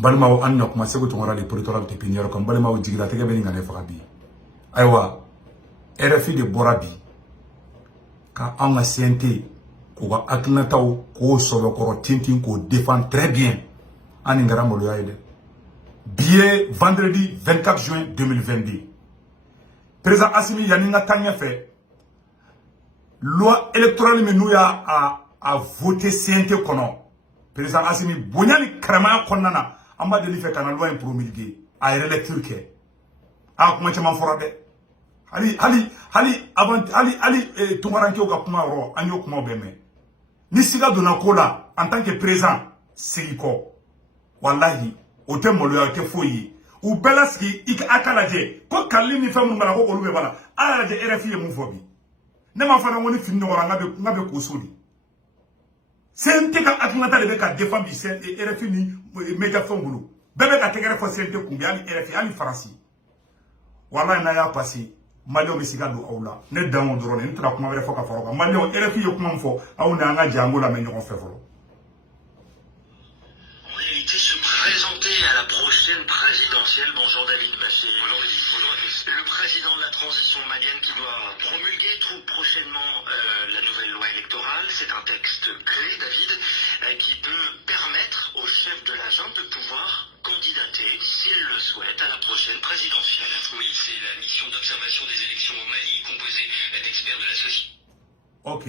balmaw anna kuma sego to ngara le protocole te pinero kam balmaw jigira tege be ngane fakabi aywa RFI de borabi ka anga CNT ko ba aknataw ko solo ko tintin ko défend très bien ani ngara molo yaide billet vendredi 24 juin 2022 président Assimi yaninga tanya fait loi électorale mais nous ya a voté CNT kono président Assimi bonyani krama konnana amba de fait kana loi promulguée a électure ke a kuma chama forade hali avant tungaranke ka kuma ro anyo kuma beme ni siga dona kola en tant que président siriko wallahi o te molo ya te foyi ou belaski ik akalaje ko kalimi famu ngala ko olube bala alaje RFI mu fobi ne ma fana woni finno wara ngabe ko sodi sente ka aknata de ka défend bi sen RFI ni media fongulu bebe ka tegere fo sente kumbi ali RFI ali farasi wallahi na ya passé malio misiga do awla ne dango drone ne tra kuma were fo ka faro malio RFI yo kuma fo aw na nga jango la me ñoko fefolo. En réalité, se présenter à la prochaine présidentielle. Bonjour David Bassé. Bonjour le président de la transition malienne qui doit promulguer tout prochainement la nouvelle loi électorale. C'est un texte clé, David, qui peut permettre au chef de la junte de pouvoir candidater, s'il le souhaite, à la prochaine présidentielle. Oui, c'est la mission d'observation des élections au Mali, composée d'experts de la société. Ok.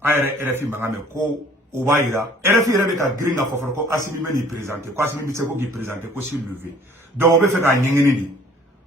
Aïe, RFI m'a ko Oubaïra, RFI Rebecca Green a fait ko Assimi Beni présenté, ko Assimi Bitseko qui présenté, ko s'il levé. Donc on veut faire un yengeni.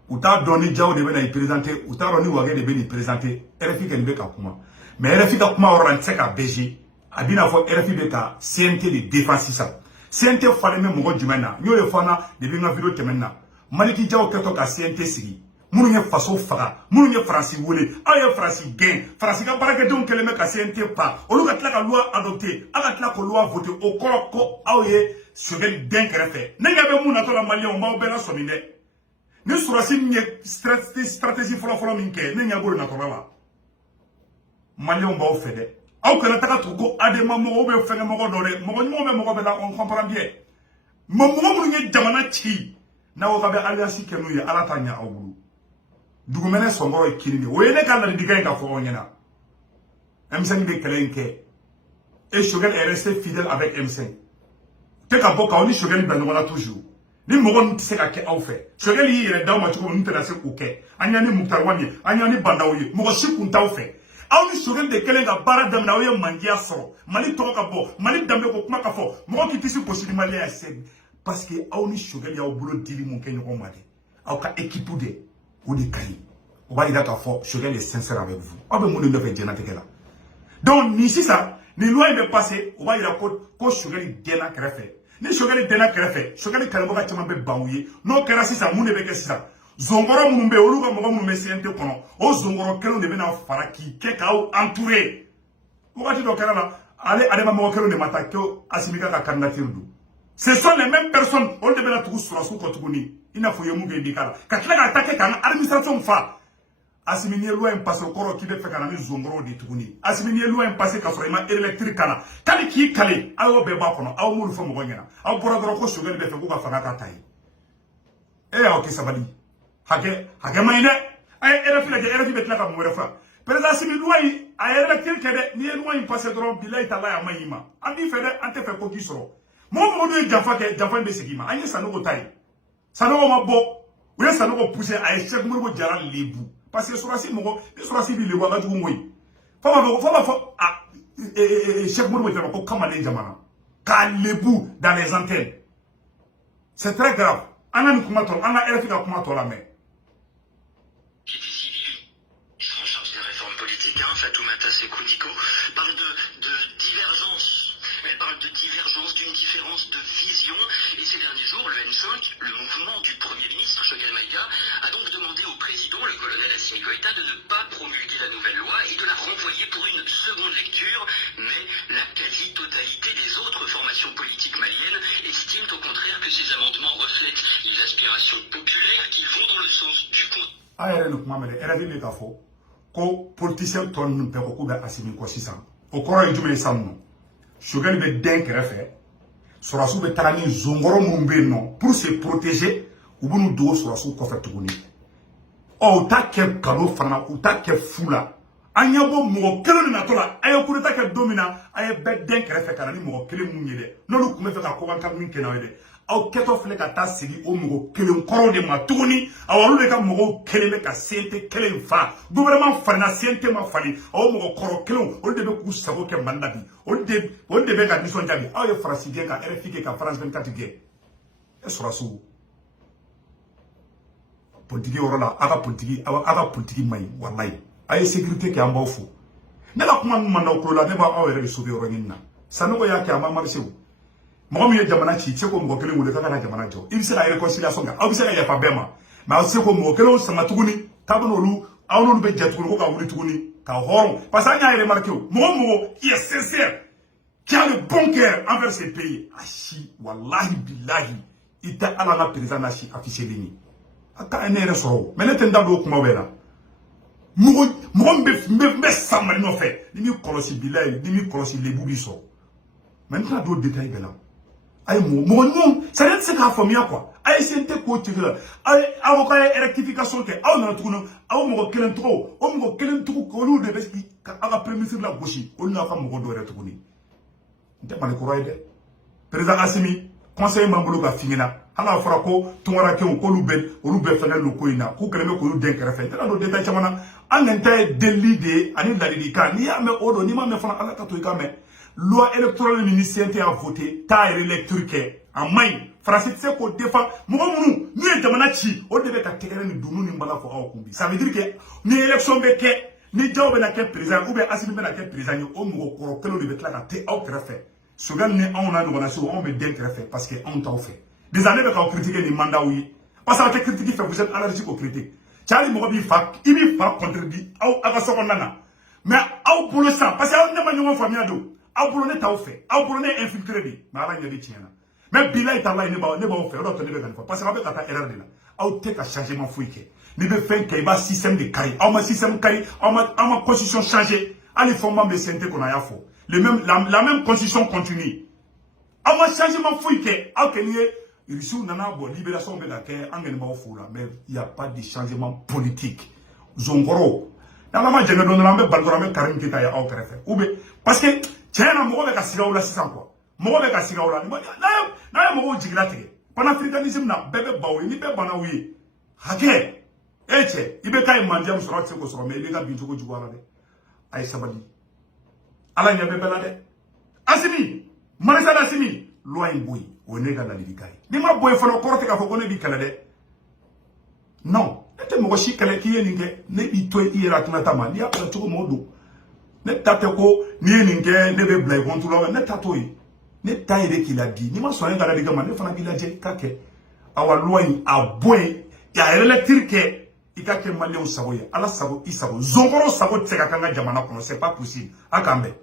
Ou t'as donné Diao de Beni présenté, ou t'as donné Ouagé de Beni présenté, RFI qui n'est pas kuma. Mais RFI qui a kuma oran tseka BG, a bien avoir RFI beka CNT de défense ça. CNT fallait même mon jumena, nous le fana de bien vidéo temena. Maliki Diao keto ka CNT sigi. Munu ye faso faga munu ye farasi wele aw ye farasi gen farasi ka barakedenw kelen bɛ ka CNT pa olu ka tila ka loi adopté aw ka tila ko loi voté o kɔrɔ ko aw ye Sogɛli den kɛrɛfɛ ne ɲɛ bɛ mun natɔ la maliyɛnw m'aw bɛɛ la sɔmi dɛ ni sɔrɔsi min ye stratégie fɔlɔfɔlɔ min kɛ ne ɲɛ b'o natɔla la maliyɛnw b'aw fɛ dɛ aw kana taga tugu ko adema mɔgɔw bɛ fɛngɛ mɔgɔ dɔ dɛ mɔgɔ ɲumanw bɛ mɔgɔ bɛɛ la on comprend bien mais mɔgɔ minnu ye jamana ci n'aw ka bɛ alliance kɛ n'u ye ala t'a ɲɛ aw bolo. Dugumene songoro ikini o yene ka na diga ka fo nyana M5 de kelenke et Sogɛli est resté fidèle avec M5 te ka boka oni Sogɛli ba ngona toujours ni mogo ntise ka ke awfe Sogɛli yere daw ma chiko ntena se ko ke anya ni Muktar Wanye anya ni Bandaoye mogo siku ntawfe awni Sogɛli de kelenga bara damna oye mangia soro mali to ka bo mali dambe ko kuma ka fo mogo ki tisi possible mali ya se parce que awni Sogɛli ya obulo dili mun ke nyoko made aw ka équipe de ou de Kali. On va dire qu'à fort, Sogɛli est sincère avec vous. On va vous dire que donc, ni si ça, ni loi est passée, on va dire que Sogɛli dena krefe. Ni Sogɛli dena krefe, Sogɛli kalaboka chama be baouye. Non, kera si ça, moune beke si ça. Zongoro mumbe, oluga moga mumbe CNT kono. O zongoro kelo ne bena faraki, keka ou entouré. On va dire que là, allez, ma moga kelo ne matake, Assimika ka candidature du. Ce sont les mêmes personnes, on devait la trouver sur la sous-Kotouni. Il n'a pas eu de décalage. Quand il a attaqué, quand l'administration fa, Assimi ni loi impasse au corps qui veut faire un zongoro de Touni. Assimi ni loi impasse quand il m'a électrique. Quand il est calé, à au béba, à au moule femme moyen, à au poradro Sogɛli de faire beaucoup à faire taille. Et à ok, ça va dire. Hake maïne, à RFI bet la comme Werefa. Président Assimi loi, à électrique, ni loi impasse au billet à la maïma. A dit fait, à te faire quoi qui sera. Mon mot de Jaffa de Segima, Agnès Sanogo taille. Sanogo ma bo, ou est Sanogo poussé à échec Mourgo Djara les bouts. Parce que Sorasi Mogo, Sorasi Billy Wagadu Moui. Fama, Cheikh Mourgo Djara, comme les Jamana. Car les bouts dans les antennes. C'est très grave. Anna Nkumato, Anna Elfika Kumato la main. Ils sont en charge des réformes politiques, Fatoumata Sekou-Diko, parle de divergence. Elle parle de divergence, d'une différence de vision. Et ces derniers jours, le N5, le mouvement du Premier ministre, Choguel Maïga, a donc demandé au président, le colonel Assimi Goïta, de ne pas promulguer la nouvelle loi et de la renvoyer pour une seconde lecture. Mais la quasi-totalité des autres formations politiques maliennes estiment au contraire que ces amendements reflètent les aspirations populaires qui vont dans le sens du compte. Sogɛli be den kɛrɛfɛ Sɔrɔsiw bɛ taga ni zongɔrɔ minnu bɛ yen nɔ pour se protéger u bɛ n'u dogo sɔrɔsiw kɔfɛ tuguni. U t'a kɛ galon fana na, u t'a kɛ fu la. An ɲɛ bɔ mɔgɔ kelen de natɔ la, a ye coup d'état kɛ don min na, a ye bɛɛ den kɛrɛfɛ ka na ni mɔgɔ kelen mun ye dɛ. N'olu tun bɛ fɛ ka kokankan min kɛ n'aw ye dɛ. Aw kɛtɔ filɛ ka taa sigi o mɔgɔ kelen kɔrɔ de ma tuguni. Olu de ka mɔgɔw kelen bɛ ka CNT kelen fa. Gouvernement falenna, CNT ma falen. Aw mɔgɔ kɔrɔ kelenw olu de bɛ k'u sago kɛ Mali la bi. Olu de bɛ ka nisɔndiya bi. Aw ye Faransi gɛn ka RFI gɛn ka France 24 gɛn. E sɔrɔsiw. Politique yɔrɔ la, a ka politique man ɲi walayi. A ye sécurité kɛ an b'aw fo. Ne ka kuma min man d'aw kulo la, ne b'aw yɛrɛ de sauver yɔrɔ ɲini na. Sanogo y'a kɛ a ma marché o. Mɔgɔ min ye jamana ci, se ko mɔgɔ kelen wele k'a ka na jamana jɔ. I bɛ se ka réconciliation kɛ, aw bɛ se ka yafa bɛɛ ma. Mais aw se ko mɔgɔ kelen sama tuguni, k'a bɛ n'olu, aw n'olu bɛ jɛ tuguni ko ka wuli tuguni, ka hɔrɔn. Parce que an y'a remarqué o, mɔgɔ qui est sincère, qui a le bon cœur envers ce pays. Achi, wallahi billahi, i tɛ ala ka président na si officiel ni. A ka ne yɛrɛ sɔrɔ, mais ne tɛ n da don o kuma bɛɛ la. Mɔgɔ min bɛ san Mali nɔfɛ, ni min kɔlɔsi billahi, ni min kɔlɔsi lebu b'i sɔrɔ. Mais n tɛna don détail bɛɛ la. A ye mɔgɔ ɲuman, ça ne tɛ se k'a faamuya quoi. A ye CNT k'o cogo la. Aw ka rectification kɛ, aw nana tuguni, aw mɔgɔ kelen tɔgɔ, o mɔgɔ kelen tɔgɔ olu de bɛ aw ka premier ministre la gosi, olu n'a ka mɔgɔ dɔ yɛrɛ tuguni. N tɛ Mali kɔrɔ ye dɛ. Président Assimi, conseil m'an bolo ka f'i ɲɛna. Hali fɔra ko tunkarakɛw k'olu bɛɛ fɛngɛ don ko in na, k'u kɛlen bɛ k'olu den kɛrɛfɛ. N tɛna don détail caman na. An ŋan ta ye deli de ye ani ladilikan. N'i y'a mɛn o don, n'i m'a mɛn fana Ala ka to i ka mɛn. Loi électorale min ni CNT a voté, t'a yɛrɛ lecture kɛ. A man ɲi. Faransi tɛ se k'o défend. Mɔgɔ minnu n'u ye jamana ci, o de bɛ ka tɛgɛrɛ ni dunun ni bala fɔ aw kun bi. Ça veut dire que ni élection bɛ kɛ, ni Jaw bɛna kɛ président ou bien Assimi bɛna kɛ président ye, o mɔgɔ kɔrɔ kelen de bɛ tila ka te aw kɛrɛfɛ. Souvent ni anw na ɲɔgɔnna sew, anw bɛ den kɛrɛfɛ parce que anw t'aw fɛ. Des années bɛ k'aw critiquer ni mandat ye. Parce que aw tɛ critique fɛ, vous êtes allergique aux critiques. Cari mɔgɔ b'i fa, i b'i fa contredit aw ka so kɔnɔna na. Mais aw bolo san, parce que aw ne ma ɲɔgɔn faamuya don. Aw bolo ne t'aw fɛ, aw bolo ne infiltré de, mais Ala ɲɛ de tiɲɛna. Mais bilahi talahi ne b'aw fɛ, o de tɔ ne bɛ ka nin fɔ. Parce que aw bɛ ka taa erreur de la. Aw tɛ ka changement foyi kɛ. N'i bɛ fɛn kɛ, i b'a système de kari. Aw ma système kari, aw ma constitution changé. Hali fɔnba bɛ CNT kɔnɔ a y'a fɔ. La même constitution continue. Aw ma changement foyi kɛ. Aw kɛ ni ye Irisiw nana bɔ libération bɛ ka kɛ, an kɔni b'aw fo la, mais il y a pas de changement politique. Zonkɔrɔ. N'ala ma jɛngɛ don dɔrɔn an bɛ bali dɔrɔn an bɛ Karim Keita ye aw kɛrɛfɛ. Ou bien parce que tiɲɛ na mɔgɔ bɛ ka siga aw la sisan quoi. Mɔgɔ bɛ ka siga aw la. N'a ye mɔgɔw jigila tigɛ. Panafricanisme na bɛɛ bɛ baw ye, ni bɛɛ banna aw ye. Hakɛ. E cɛ, i bɛ k'a ye mandiya min sɔrɔ a tɛ se k'o sɔrɔ, mais i bɛ ka bin cogo jugu a la dɛ. A ye sabali. Ala ɲɛ bɛ bɛɛ la dɛ. Assimi, Marisa Assimi, loi in bɔ yen, o ye ne ka ladilikan ye. N'i ma bɔ yen fana, kɔrɔ tɛ k'a fɔ ko ne b'i kɛlɛ dɛ. Non. Ne tɛ mɔgɔ si kɛlɛ k'i ye nin kɛ, ne b'i to i yɛrɛ hakilinata ma, n'i y'a kɛlɛ cogo min o don. Ne ta tɛ ko n'i ye nin kɛ, ne bɛ bila i contre la, ne ta t'o ye. Ne ta ye de k'i ladi. N'i ma sɔn e ka ladilikan ma, ne fana b'i lajɛ k'a kɛ. Awa loi in a bɔ yen, a relecture kɛ, i ka kɛ maliyɛnw sago ye, Ala sago, i sago. Zonkɔrɔ sago tɛ se ka k'an ka jamana kɔnɔ, c'est pas possible. A k'an bɛn.